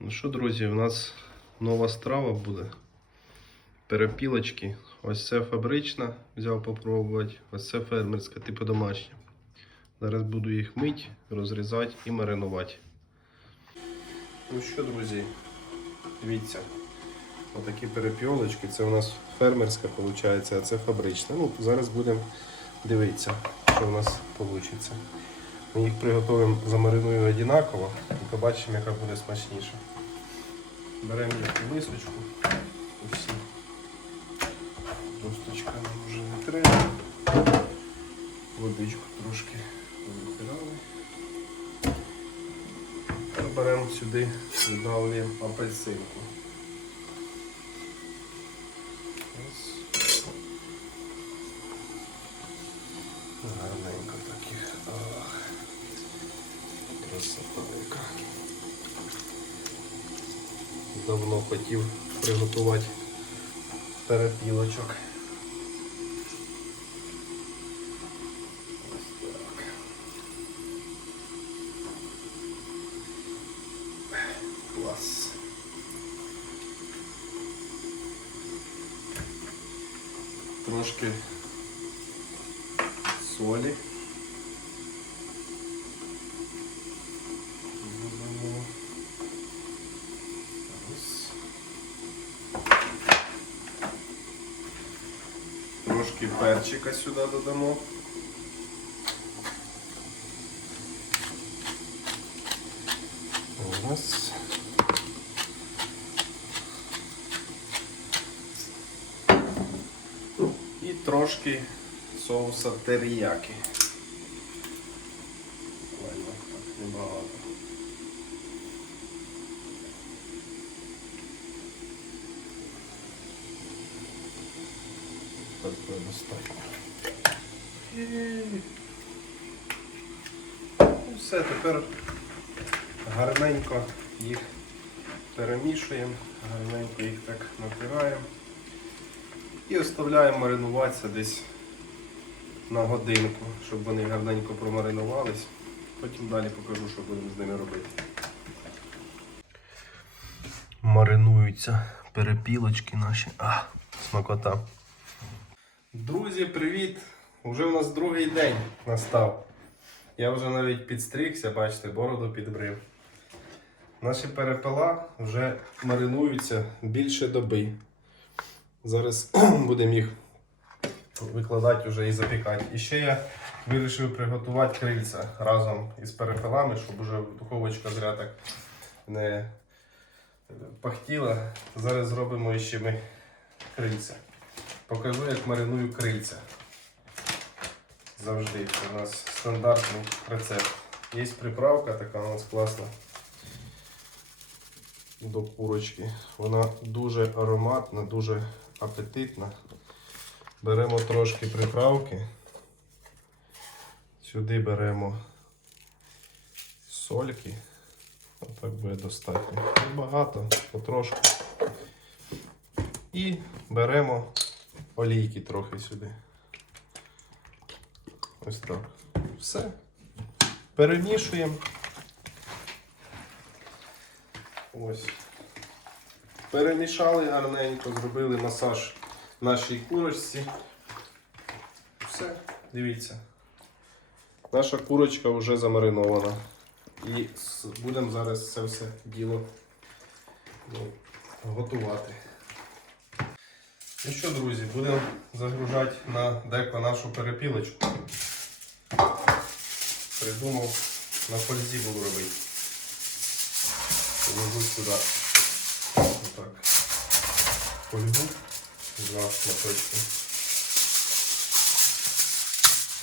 Ну що, друзі, у нас нова страва буде. Перепілочки. Ось це фабрична, взяв попробувати. Ось це фермерська, типу домашня. Зараз буду їх мити, розрізати і маринувати. Ну що, друзі, дивіться. Отакі перепілочки. Це у нас фермерська, виходить, а це фабрична. Ну, зараз будемо дивитися, що у нас вийде. Ми їх приготуємо, замаринуємо однаково і побачимо, яка буде смачніша. Беремо їх мисочку. Усі. Досточка нам вже не треба. Водичку трошки витирали. Беремо сюди, видавлюємо апельсинку. Ось. Гарненько таких. Ах. Красота яка. Давно хотів приготувати перепілочок. Ось так. Трошки солі. Трошки перчика сюди додамо. Раз. І трошки соуса теріяки. Так небагато. І... Ну, Все, тепер гарненько їх перемішуємо, гарненько їх так натираємо і оставляємо маринуватися десь на годинку, щоб вони гарненько промаринувались. Потім далі покажу, що будемо з ними робити. Маринуються перепілочки наші. А, смакота. Друзі, привіт! Уже у нас другий день настав. Я вже навіть підстригся, бачите, бороду підбрив. Наші перепела вже маринуються більше доби. Зараз будемо їх викладати вже і запікати. І ще я вирішив приготувати крильця разом із перепелами, щоб уже духовочка зря так не пахтіла. Зараз зробимо ще ми крильця. Покажу, як мариную крильця. Завжди це у нас стандартний рецепт. Є приправка така у нас класна до курочки. Вона дуже ароматна, дуже апетитна. Беремо трошки приправки. Сюди беремо сольки. Отак буде достатньо. Багато, потрошку. І беремо олійки трохи сюди. Ось так. Все. Перемішуємо. Ось. Перемішали гарненько, зробили масаж нашій курочці. Все, дивіться. Наша курочка вже замаринована. І будемо зараз це все діло ну, готувати. Ну що, друзі, будемо загружати на деко нашу перепілочку. Придумав на фользі буду робити. Положу сюди. Отак. Фольгу. Два шматочки.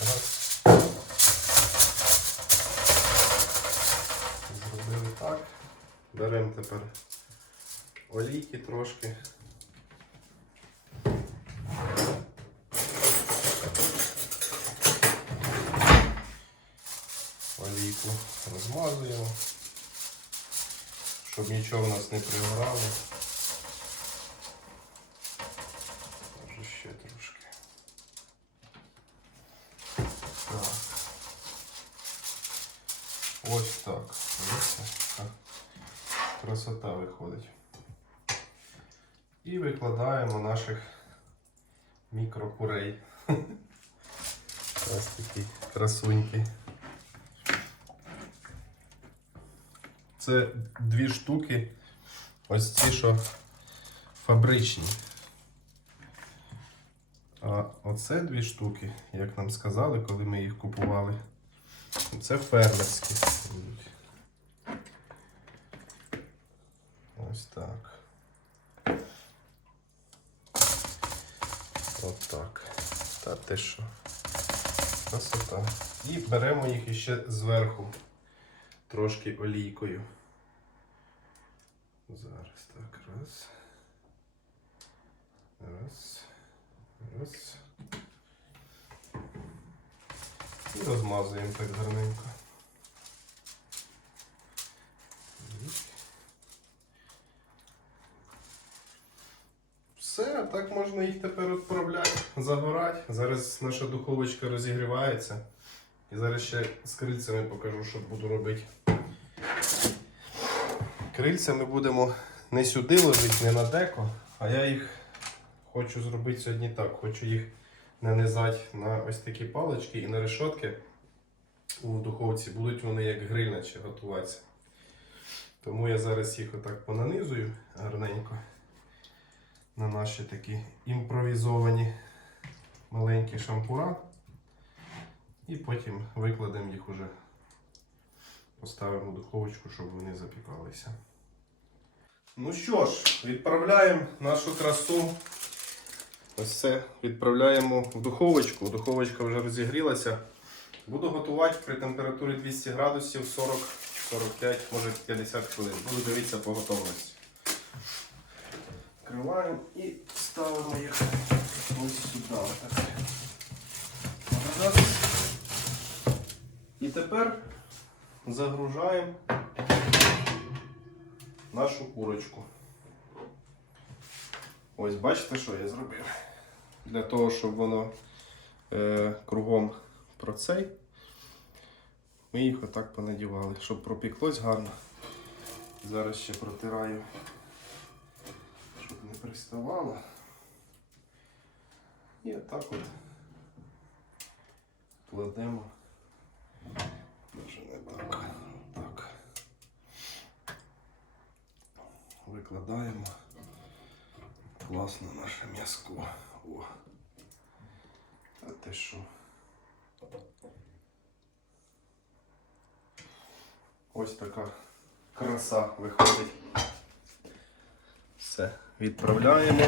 Раз. Зробили так. Беремо тепер олійки трошки. Олійку розмазуємо, щоб нічого в нас не пригорало. Може ще трошки. Так. Ось так. Дивіться. Так. красота виходить. І викладаємо наших мікрокурей. Ось такі красуньки. Це дві штуки. Ось ці, що фабричні. А оце дві штуки, як нам сказали, коли ми їх купували. Це фермерські. Ось так. От так. Та ти що? Красота. І беремо їх іще зверху трошки олійкою. Зараз так, раз. Раз. Раз. І розмазуємо так гарненько. Все, так можна їх тепер відправляти, загорати. Зараз наша духовочка розігрівається. І зараз ще з крильцями покажу, що буду робити. Крильця ми будемо не сюди ложити, не на деко, а я їх хочу зробити сьогодні так. Хочу їх нанизати на ось такі палички і на решотки у духовці будуть вони як гриль наче готуватися. Тому я зараз їх отак понанизую гарненько на наші такі імпровізовані маленькі шампура. І потім викладемо їх уже, поставимо духовочку, щоб вони запікалися. Ну що ж, відправляємо нашу красу. Ось це відправляємо в духовочку. Духовочка вже розігрілася. Буду готувати при температурі 200 градусів 40, 45, може 50 хвилин. Буду дивитися по готовності. Відкриваємо і ставимо їх ось сюди. І тепер загружаємо нашу курочку. Ось бачите, що я зробив? Для того, щоб воно е, кругом про цей, ми їх отак понадівали, щоб пропіклось гарно. Зараз ще протираю, щоб не приставало. І отак от кладемо. Може не так. Так. Викладаємо. Класно наше м'язко. О. А те що? Ось така краса виходить. Все, відправляємо.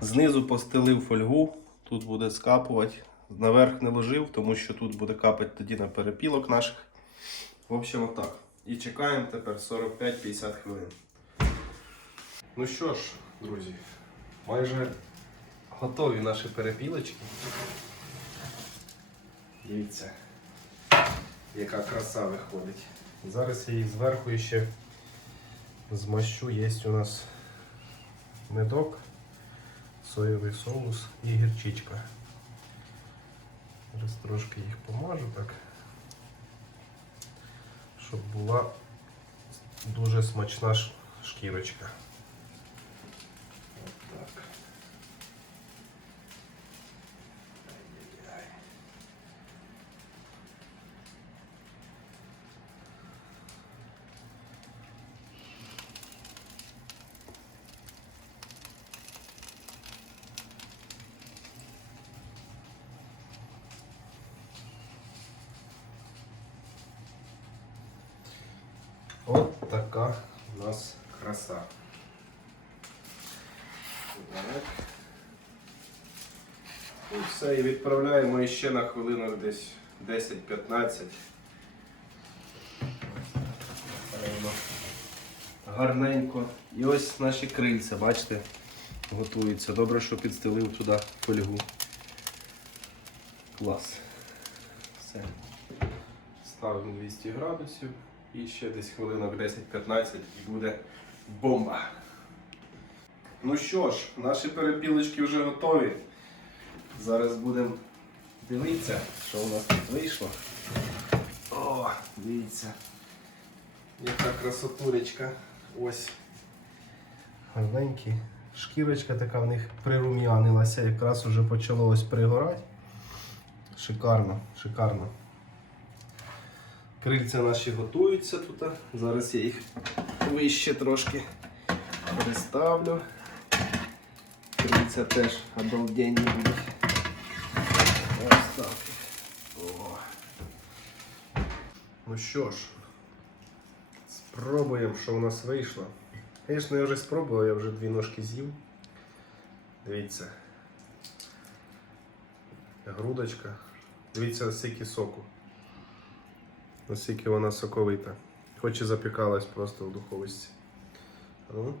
Знизу постелив фольгу, тут буде скапувати. Наверх не ложив, тому що тут буде капати тоді на перепілок наших. В общем, отак. І чекаємо тепер 45-50 хвилин. Ну що ж, друзі, майже готові наші перепілочки. Дивіться, яка краса виходить. Зараз я їх зверху ще змащу. Є у нас медок, соєвий соус і гірчичка. Зараз трошки їх помажу так, щоб була дуже смачна шкірочка. От так. Ай-яй-яй. От така у нас краса. Так. І все, і відправляємо ще на хвилинок десь 10-15. Гарненько. І ось наші крильця, бачите, готуються. Добре, що підстелив туди фольгу. Клас. Все. Ставимо 200 градусів. І ще десь хвилинок 10-15 і буде бомба. Ну що ж, наші перепілочки вже готові. Зараз будемо дивитися, що у нас тут вийшло. О, дивіться. Яка красотулечка. Ось. Гарненькі. Шкірочка така в них прирум'янилася, якраз уже почало ось пригорати. Шикарно, шикарно. Крильця наші готуються тут. Зараз я їх вище трошки переставлю. Крильця теж обалденні будуть. Ось так. О. Ну що ж, спробуємо, що у нас вийшло. Звісно, я вже спробував, я вже дві ножки з'їв. Дивіться. Грудочка. Дивіться, скільки соку. Наскільки вона соковита. Хоч і запікалась просто в духовості. Ну.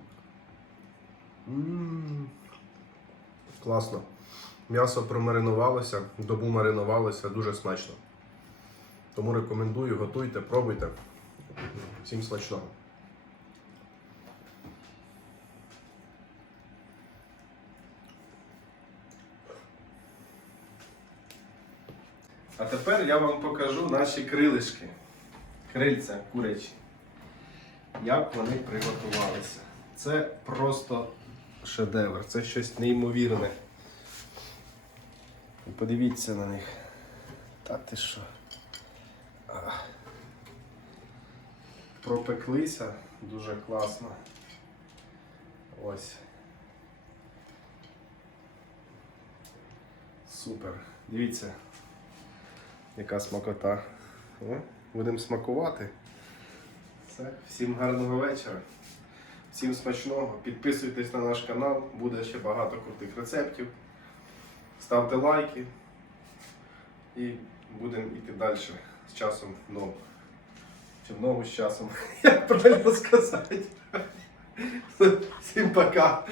Класно. М'ясо промаринувалося, добу маринувалося, дуже смачно. Тому рекомендую, готуйте, пробуйте. Всім смачного. А тепер я вам покажу наші крилишки. Крильця курячі. Як вони приготувалися. Це просто шедевр, це щось неймовірне. Подивіться на них. Та ти що? Пропеклися дуже класно. Ось. Супер. Дивіться, яка смакота. О, Будемо смакувати. Все. Всім гарного вечора. Всім смачного. Підписуйтесь на наш канал, буде ще багато крутих рецептів. Ставте лайки і будемо йти далі з часом в ногу. Чи в ногу з часом. Як правильно сказати? Всім пока.